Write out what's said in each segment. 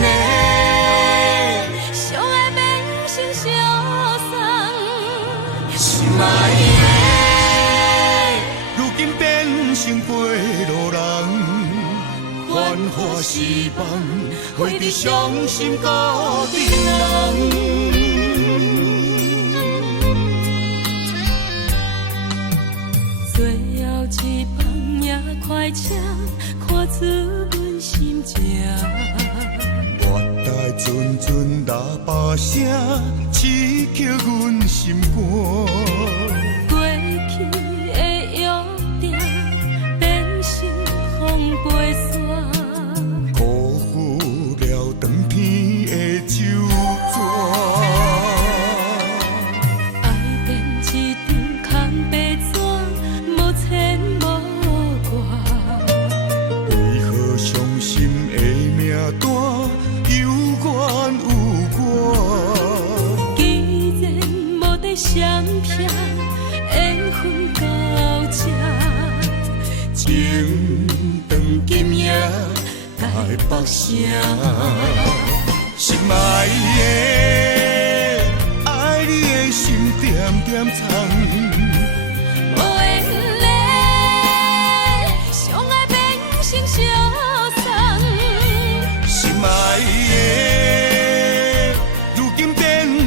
的，相爱变成相送，心爱的，如今变成过路人，繁华失望，回伫伤心孤单人。一棒也快车，看出阮心情。月台阵阵喇叭声，刺激阮心肝。过去的约定，变成风飞沙，辜负了长天的周转。爱变一张空白纸。相片缘分到这，情长今夜台北城，心爱的，爱你的心点点藏，无缘的，相爱变成相送，心爱的，如今变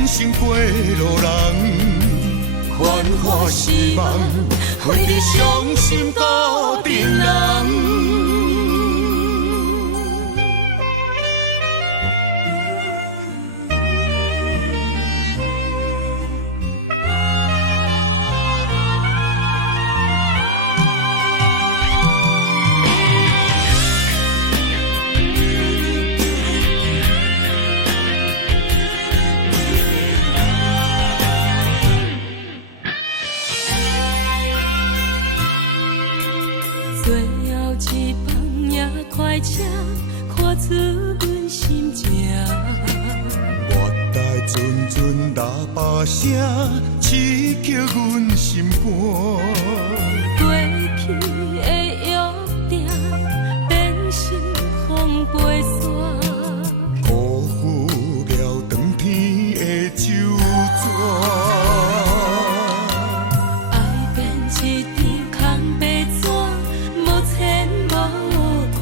成过路人。繁华失望，回伫伤心孤单人。快车看出阮心情，月台阵阵喇叭声，刺激阮心肝。过去的约定，变成风飞沙，辜负了长天的周转。爱变一张空白纸，无牵无挂。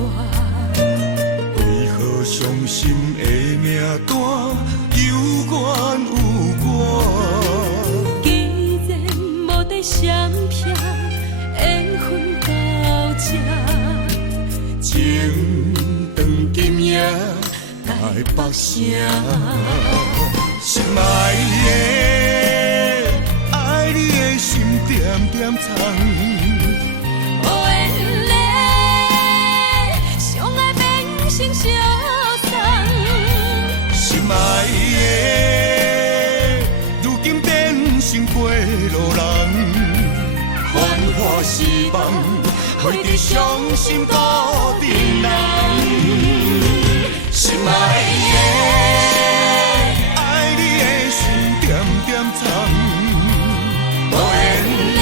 伤心的名单，有缘有我。既然无得相片，缘分到这，情长今夜台北城，心爱的，爱你的心点点藏。心相送，心爱的，如今变成过路人，繁华失望，回伫伤心孤单人。心爱的，爱你的心点点藏，无缘的，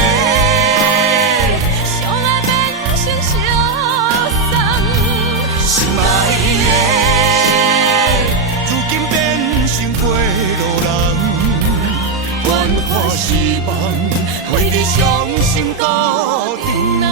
相爱变成相送。心爱的，如今变成过路人，繁华失望，回伫伤心孤单人。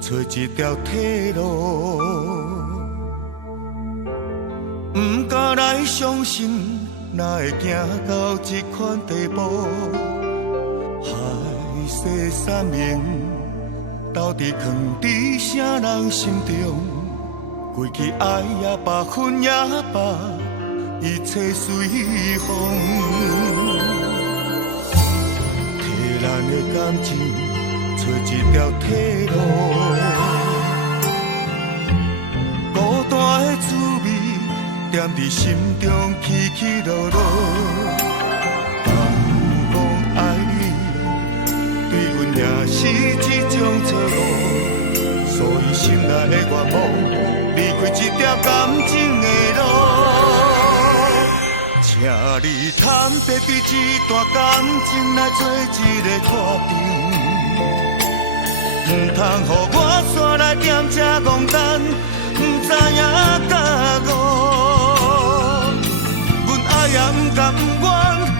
找一条退路，不敢来相信，哪会行到这款地步？海誓山盟，到底藏伫啥人心中？过去爱也罢，恨也罢，一切随风。替咱的感情找一条退路，孤单的滋味踮伫心中起起落落。敢讲爱你，对阮也是一种错误，所以心内的愿望。离开这条感情的路，请你坦白对这段感情来做一个决定，唔通予我煞来踮这孤单，唔知影甲我。阮爱也唔甘愿，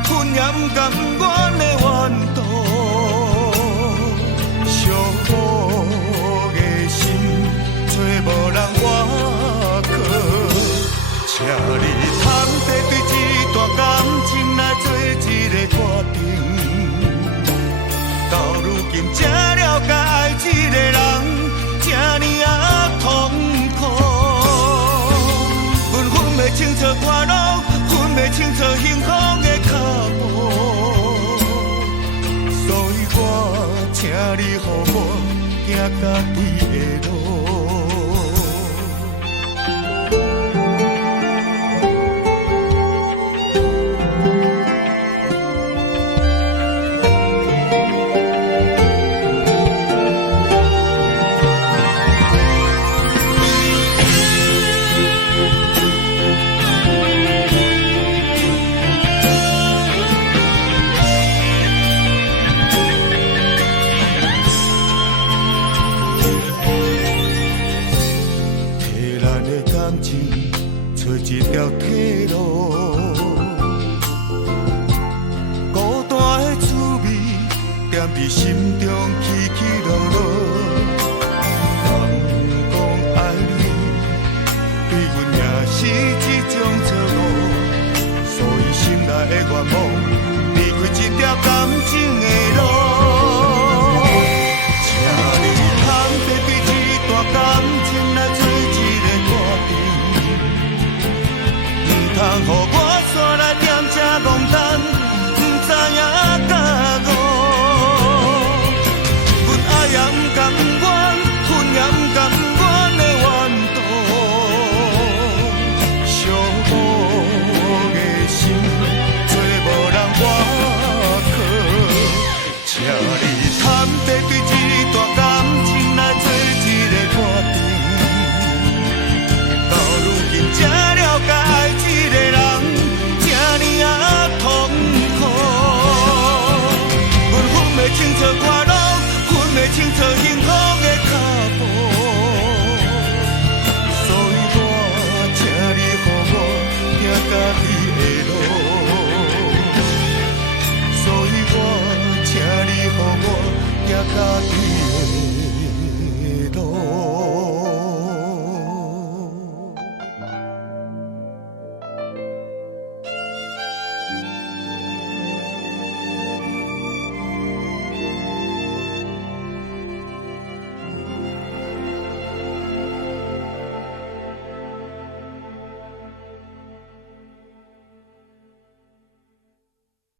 恨也唔甘愿的怨毒，寂寞的心找无人外靠，请你坦白对这段感情来做一个决定。到如今才了解爱一个人，这呢啊痛苦。阮分不清楚快乐，分不清楚幸福的脚步，所以我请你予我行到底的路。找一条退路，孤单的滋味踮伫心中